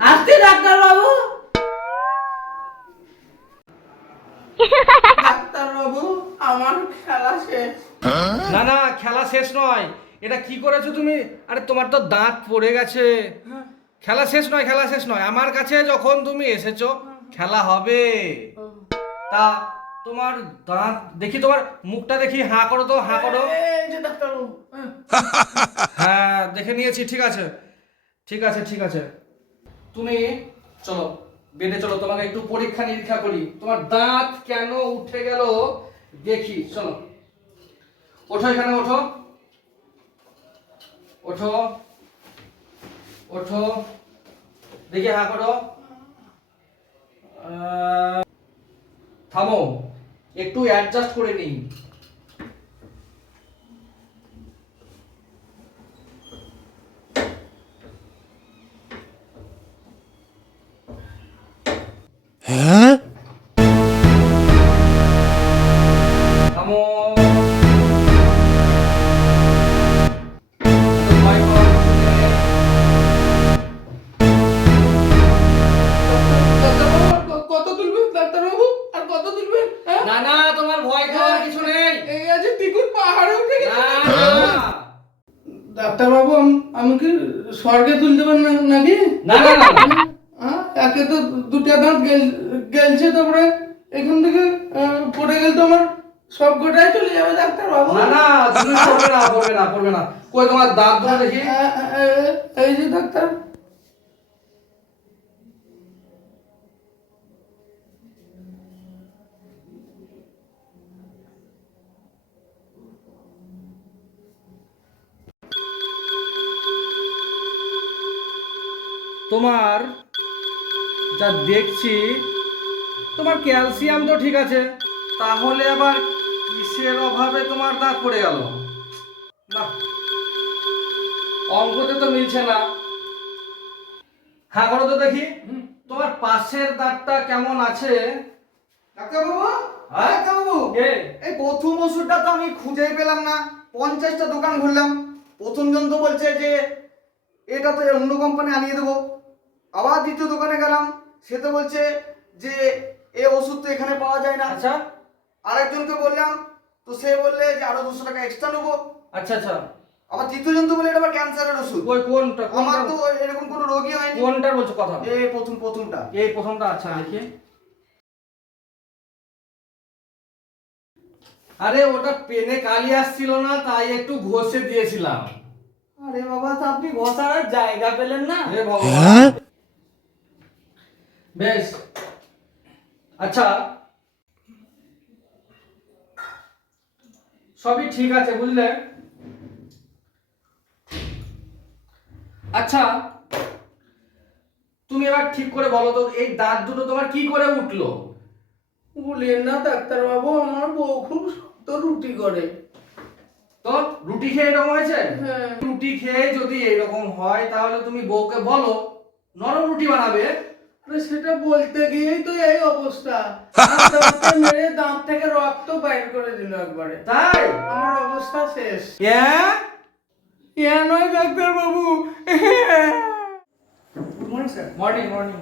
আসতে ডাক্তার বাবু। ডাক্তার বাবু, আমার খেলা শেষ। না না, খেলা শেষ নয়। এটা কি করেছো তুমি? আরে তোমার তো দাঁত পড়ে গেছে। খেলা শেষ নয়, খেলা শেষ নয়। আমার কাছে যখন তুমি এসেছো, খেলা হবে। তা তোমার দাঁত দেখি, তোমার মুখটা দেখি, হাঁ করো তো, হাঁ করো। এই যে ডাক্তার বাবু। হ্যাঁ, দেখে নিয়েছি। ঠিক আছে, ঠিক আছে, ঠিক আছে। তুমি চলো, বেডে চলো, তোমাকে একটু পরীক্ষা নিরীক্ষা করি। তোমার দাঁত কেন উঠে গেল দেখি, চলো। ওঠো, এখানে ওঠো, ওঠো, ওঠো, দেখি হা করো। থামো, একটু অ্যাডজাস্ট করে নিই। থামো। ভয় পাওয়ার কিছু নেই। কত তুলবেন ডাক্তার বাবু? আর কত তুলবেন? না না, তোমার ভয় খাওয়ার কিছু নেই। এই আছে তিকুট পাহাড়ে উঠে গেছে। না না ডাক্তার বাবু, আমি কি স্বর্গে তুলতে পারেন নাকি? না না না, না। একে তো দুটা দাঁত গেলছে, তারপরে এখান থেকে পড়ে গেলে তো আমার সব গোটাই চলে যাবে ডাক্তার বাবু। না না, তুমি পড়বে না, পড়বে না, পড়বে না। কই তোমার দাঁত দুটো দেখি। এই যে ডাক্তার। তোমার যা দেখছি, তোমার ক্যালসিয়াম তো ঠিক আছে, তাহলে আবার কিসের অভাবে তোমার দাঁত পড়ে গেল? না, অঙ্কতে তো মিলছে না। হ্যাঁ করো তো দেখি, তোমার পাশের দাঁতটা কেমন আছে? ডাক্তার বাবু, হ্যাঁ? ডাক্তার বাবু, কে? এই প্রথম ওষুধটা তো আমি খুঁজেই পেলাম না। 50টা দোকান ঘুরলাম। প্রথম জন তো বলছে যে এটা তো অন্য কোম্পানি আনিয়ে দেবো। আবার দ্বিতীয় দোকানে গেলাম, সে তো বলছে যে এই ওষুধ তো এখানে পাওয়া যায় না। আচ্ছা আরেকজনকে বললাম, তো সে বললে যে আরো 200 টাকা এক্সট্রা নেবো। আচ্ছা আচ্ছা। আবার তৃতীয় জন তো বলে এটা আবার ক্যান্সারের ওষুধ। ওই কোনটা? আমার তো এরকম কোনো রোগই হয়নি। কোনটার বলছো কথা? এই প্রথমটা। এই প্রথমটা, আচ্ছা দেখি। আরে ওটা পেনে কালি আসছিল না, তাই একটু ঘষে দিয়েছিলাম। আরে বাবা, তা আপনি ঘষার জায়গা পেলেন না? হে ভগবান। বেশ, আচ্ছা, সবই ঠিক আছে বুঝলে। আচ্ছা, তুমি এবার ঠিক করে বলো তো, এই দাঁত দুটো তোমার কি করে উঠলো? বলেন না ডাক্তার বাবু, আমার বউ খুব শক্ত রুটি করে। তো রুটি খেয়ে এরকম হয়েছে? হ্যাঁ। রুটি খেয়ে যদি এরকম হয়, তাহলে তুমি বউকে বলো নরম রুটি বানাবে। আরে সেটা বলতে গিয়েই তো এই অবস্থা। হাতে মেরে দাঁত থেকে রক্ত বাইর করে দিল একবারে। তাই? আমার অবস্থা শেষ। হ্যাঁ? নয় ডাক্তার বাবু। Good morning sir. Morning morning.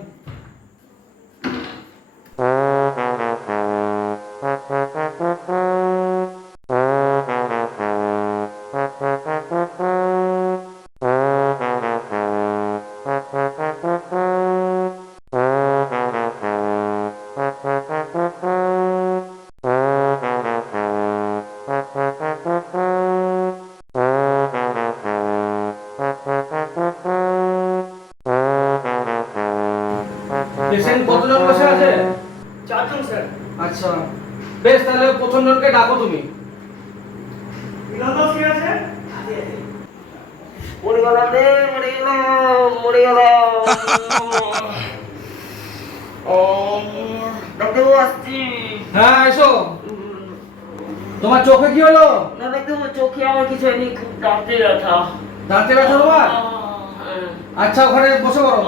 Patient কতজন বসে আছে? 4 জন স্যার। আচ্ছা, বেশ, তাহলে প্রথম জনকে ডাকো তুমি। বিনোদন কে আছে? মরে গেলাম রে, মরে গেলাম। ডাক্তার বাবু আসছি। হ্যাঁ এসো। তোমার চোখে কি হলো? না ডাক্তার বাবু, চোখে আমার কিছু হয়নি, খুব দাঁতে ব্যথা। দাঁতে ব্যথা তোমার? আচ্ছা, ওখানে বসে পড়ো।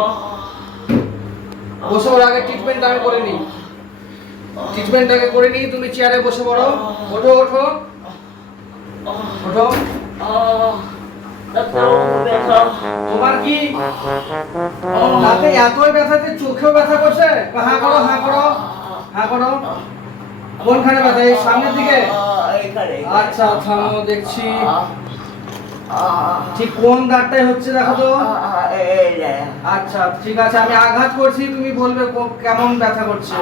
বসে পড়ো, আগে ট্রিটমেন্ট আমি করে নিই। ট্রিটমেন্ট আগে করে নিই, তুমি চেয়ারে বসে পড়ো। ওঠো ওঠো ওঠো। তোমার কি দাঁতে এতই ব্যথা যে চোখেও ব্যথা করছে? হ্যাঁ করো, হ্যাঁ করো, হ্যাঁ করো। কোনখানে ব্যথা? এই সামনের দিকে? আচ্ছা থামো, দেখছি ঠিক কোন দাঁতটাই হচ্ছে, দেখো তো। আচ্ছা ঠিক আছে, আমি আঘাত করছি, তুমি বলবে কেমন ব্যথা করছে।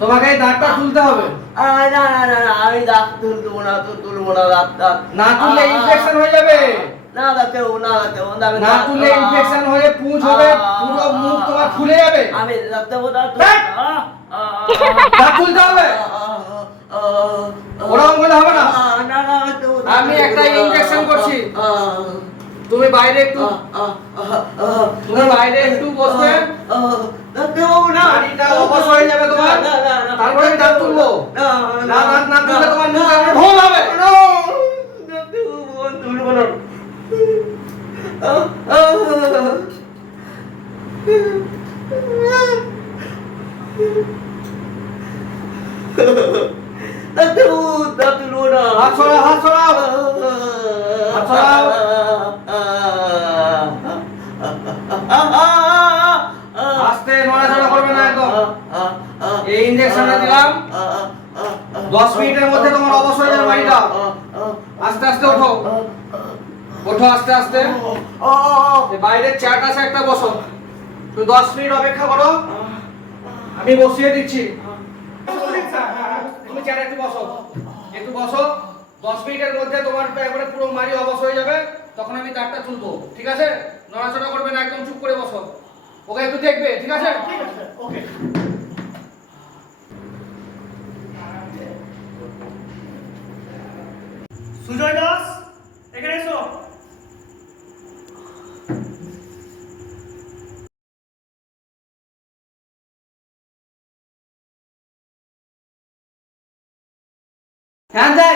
তোমাকে এই দাঁতটা তুলতে হবে। আমি দাঁত তুলবো না, না তুললে ইনফেকশন হয়ে যাবে। না না তুললে ইনফেকশন হয়ে পুঁজ হবে, পুরো মুখ তোমার ফুলে যাবে। আমি দেবো না। দাঁত তুলতে হবে। ওরকম করলে হবে না। আমি একটা ইনজেকশন করছি, তুমি বাইরে একটু বসবে। নাড়িটা অবশ হয়ে যাবে তোমার, তারপরে আমি দাঁত তুলবো। না দাঁত না তুললে তোমার মুখ একবারে ভোল হবে। হাত ছড়াও, হাত ছড়াও, হাত ছড়াও। আস্তে, নড়াচড়া করবে না একদম। এই ইনজেকশনটা দিলাম, 10 মিনিটের মধ্যে তোমার অবশ হয়ে যাবে মাড়িটা। আস্তে আস্তে ওঠো, ওঠো আস্তে আস্তে। এই বাইরের চেয়ারটা আছে একটা, বসো। তুমি 10 মিনিট অপেক্ষা করো, আমি বসিয়ে দিচ্ছি। তুমি চেয়ারে একটু বসো, একটু বসো। 10 মিনিটের মধ্যে তোমার একবারে পুরো মাড়ি অবশ হয়ে যাবে, তখন আমি তারটা তুলবো। ঠিক আছে? নড়াচড়া করবে না, একদম চুপ করে বসো। ওকে একটু দেখবে, ঠিক আছে? ওকে। সুজয় দাস, এখানে এসো। হ্যাঁ যাই।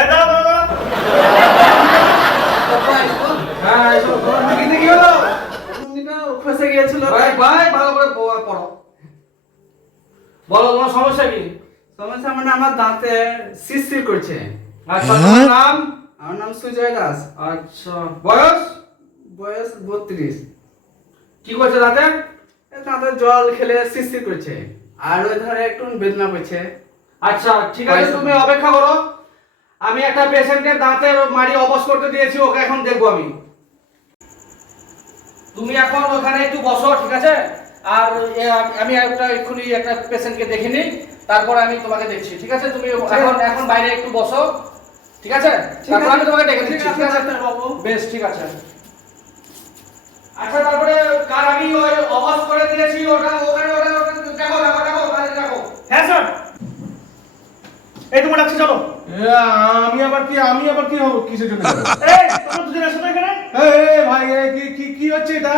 এ দাও দাও দাও। হ্যাঁ এসো। তোমার নাকিতে কি হলো? ফেসে গিয়েছিল। ভাই ভালো করে পড়ো। বলো তোমার সমস্যা কি? সমস্যা মানে আমার দাঁতে শিরশির করছে। আচ্ছা তোমার নাম? আমার নাম সুজয় দাস। আচ্ছা বয়স? বয়স 32। কি করছে দাঁতে? দাঁতে জল খেলে শিরশির করছে, আর ওই ধারে একটু বেদনা করছে। আচ্ছা ঠিক আছে, তুমি অপেক্ষা করো। আমি একটা পেশেন্টের দাঁতের মাড়ি অবশ করতে দিয়েছি, ওকে এখন দেখবো আমি। তুমি এখন ওখানে একটু বসো, ঠিক আছে? আর আমি এক্ষুনি একটা পেশেন্টকে দেখে নিই, তারপর আমি তোমাকে দেখছি, ঠিক আছে? তুমি এখন বাইরে একটু বসো, ঠিক আছে? তারপর আমি তোমাকে ডেকে দিচ্ছি, ঠিক আছে? বেশ ঠিক আছে। আচ্ছা তারপরে কার আমি ওই অবশ করে দিয়েছি, ওখানে দেখো। হ্যাঁ স্যার, এই তোমার ডাকছি, চলো। আমি আবার কি হবো, কিসের জন্য যাবো? এই তোমরা দুজন এসো তো এখানে। এই ভাই কি হচ্ছে এটা?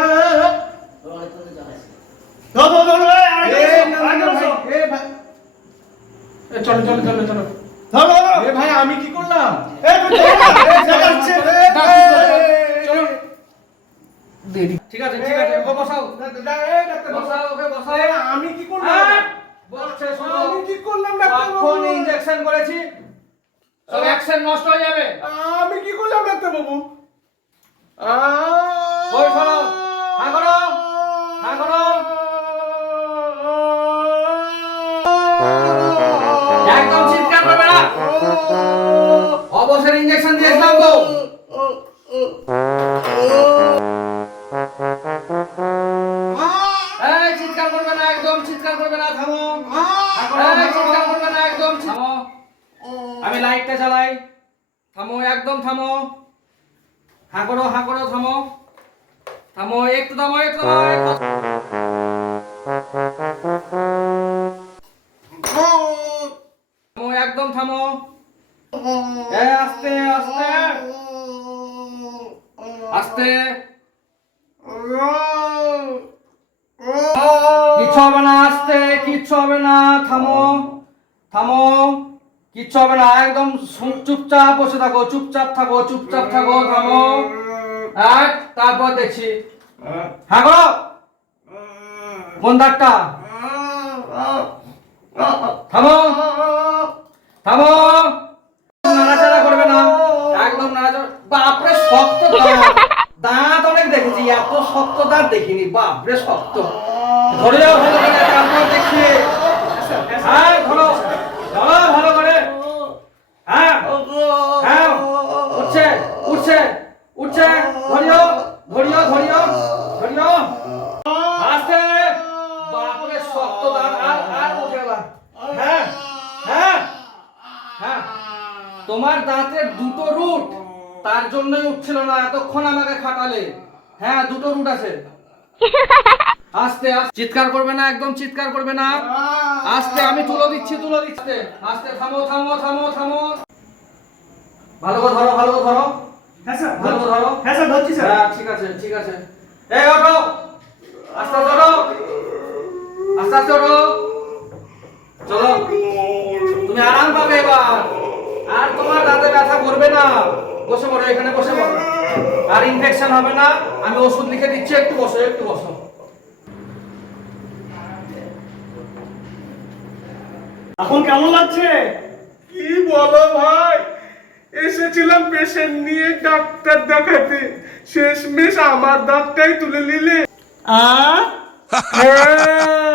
দাও দাও দাও, চলো ধরো ধরো। ভাই আমি কি করলাম? ঠিক আছে ওকে বসাও। ওকে বসাও। আমি কি করলাম? বলছে শোনো, আমি কি করলাম? এখন ইনজেকশন করেছি, সব অ্যাকশন নষ্ট হয়ে যাবে। আমি কি করলাম ডাক্তারবাবু? ওই শোনো, হ্যাঁ করো, হ্যাঁ করো। একদম চিৎকার করবে না, অবসর ইনজেকশন দিয়েছিলাম তো। এই চিৎকার করবে না, একদম চিৎকার করবে না, থামো। এই চিৎকার করবে না, একদম থামো। আমি লাইটটা জ্বালাই, থামো, একদম থামো। হ্যাঁ করো, থামো, থামো, একটু থামো, একদম থামো। আস্তে আস্তে আস্তে, কিচ্ছু হবে না, আস্তে, কিচ্ছু হবে না, থামো, কিচ্ছু হবে না, একদম চুপচাপ বসে থাকো, চুপচাপ থাকো, থামো। আর তারপর দেখছি। হ্যাঁ গো, কোন দাঁতটা? থামো থামো, নাড়াচাড়া করবে না, একদম নাড়াচাড়া। বাপরে শক্ত দাঁত, দাঁত অনেক দেখেছি, এত শক্ত দাঁত দেখিনি। বাপরে শক্ত। ধরে যাও ভালো করে, তারপর দেখি। হ্যাঁ ধরো, ধরো ভালো করে। হ্যাঁ হ্যাঁ, উঠছে উঠছে উঠছে, ধরিও ধরিও ধরিও ধরিও, আস্তে। বাপরে শক্ত দাঁত, আর আর উঠে গেল। হ্যাঁ হ্যাঁ হ্যাঁ, তোমার দাঁতের দুটো রুট, তার জন্যই উঠছিল না, এতক্ষণ আমাকে খাটালে। হ্যাঁ দুটো রুট আছে। আস্তে আস্তে, চিৎকার করবে না, একদম চিৎকার করবে না। আস্তে, আমি তুলো দিচ্ছি তুলো দিচ্ছি। আস্তে, থামো থামো থামো থামো। ভালো করে ধরো, ভালো করে ধরো, হ্যাঁ স্যার, ভালো করে ধরো। হ্যাঁ স্যার ধরছি স্যার। হ্যাঁ ঠিক আছে ঠিক আছে। এই ওঠো, আস্তে আস্তে ওঠো, আস্তে আস্তে ওঠো। চলো, তুমি আরাম পাবে এবার, আর তোমার দাঁতে ব্যথা করবে না। বসে পড়ো, এখানে বসে পড়ো, আর ইনফেকশন হবে না। আমি ওষুধ লিখে দিচ্ছি, একটু বসো একটু বসো। এখন কেমন লাগছে? কি বলো ভাই, এসেছিলাম পেশেন্ট নিয়ে ডাক্তার দেখাতে, শেষমেশ আমার দাঁতটাই তুলে নিলে। আ হ্যাঁ